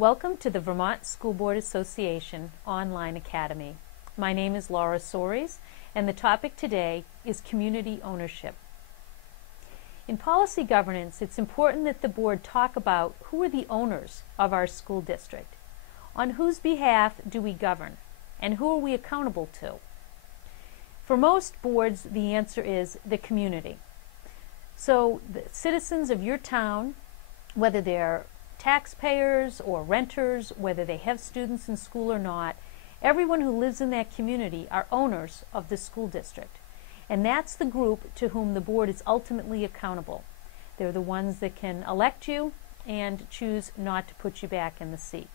Welcome to the Vermont School Board Association Online Academy. My name is Laura Soares, and the topic today is community ownership. In policy governance, it's important that the board talk about who are the owners of our school district. On whose behalf do we govern, and who are we accountable to? For most boards, the answer is the community. So the citizens of your town, whether they're taxpayers or renters, whether they have students in school or not, everyone who lives in that community are owners of the school district. And that's the group to whom the board is ultimately accountable. They're the ones that can elect you and choose not to put you back in the seat.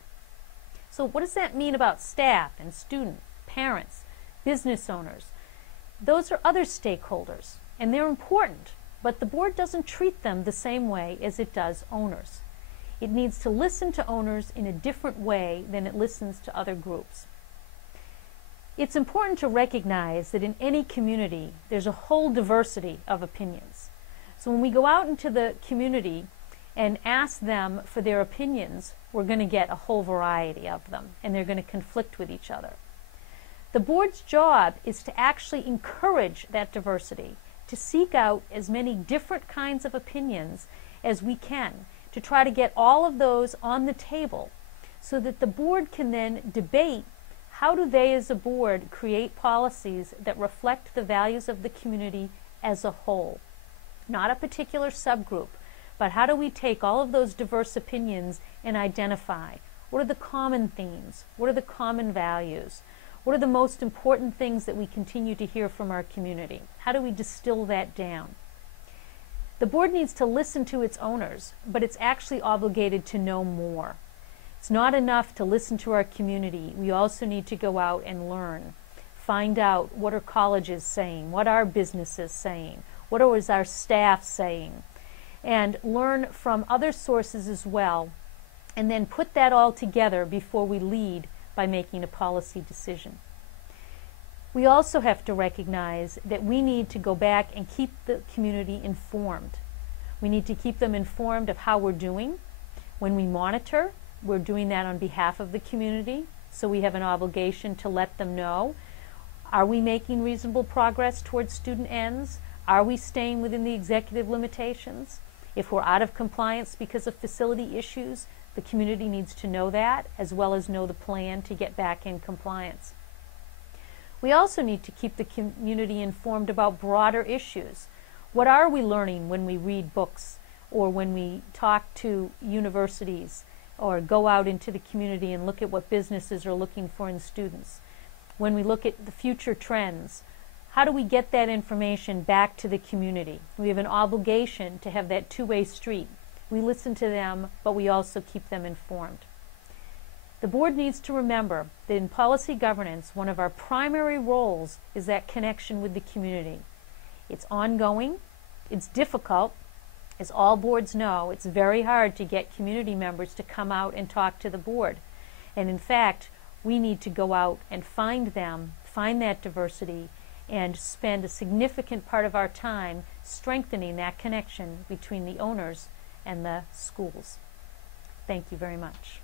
So what does that mean about staff and student, parents, business owners? Those are other stakeholders, and they're important, but the board doesn't treat them the same way as it does owners. It needs to listen to owners in a different way than it listens to other groups. It's important to recognize that in any community, there's a whole diversity of opinions. So when we go out into the community and ask them for their opinions, we're going to get a whole variety of them, and they're going to conflict with each other. The board's job is to actually encourage that diversity, to seek out as many different kinds of opinions as we can, to try to get all of those on the table so that the board can then debate how do they as a board create policies that reflect the values of the community as a whole. Not a particular subgroup, but how do we take all of those diverse opinions and identify what are the common themes, what are the common values, what are the most important things that we continue to hear from our community? How do we distill that down? The board needs to listen to its owners, but it's actually obligated to know more. It's not enough to listen to our community. We also need to go out and learn, find out what are colleges saying, what are businesses saying, what is our staff saying, and learn from other sources as well, and then put that all together before we lead by making a policy decision. We also have to recognize that we need to go back and keep the community informed. We need to keep them informed of how we're doing. When we monitor, we're doing that on behalf of the community, so we have an obligation to let them know. Are we making reasonable progress towards student ends? Are we staying within the executive limitations? If we're out of compliance because of facility issues, the community needs to know that, as well as know the plan to get back in compliance. We also need to keep the community informed about broader issues. What are we learning when we read books, or when we talk to universities, or go out into the community and look at what businesses are looking for in students? When we look at the future trends, how do we get that information back to the community? We have an obligation to have that two-way street. We listen to them, but we also keep them informed. The board needs to remember that in policy governance, one of our primary roles is that connection with the community. It's ongoing, it's difficult. As all boards know, it's very hard to get community members to come out and talk to the board. And in fact, we need to go out and find them, find that diversity, and spend a significant part of our time strengthening that connection between the owners and the schools. Thank you very much.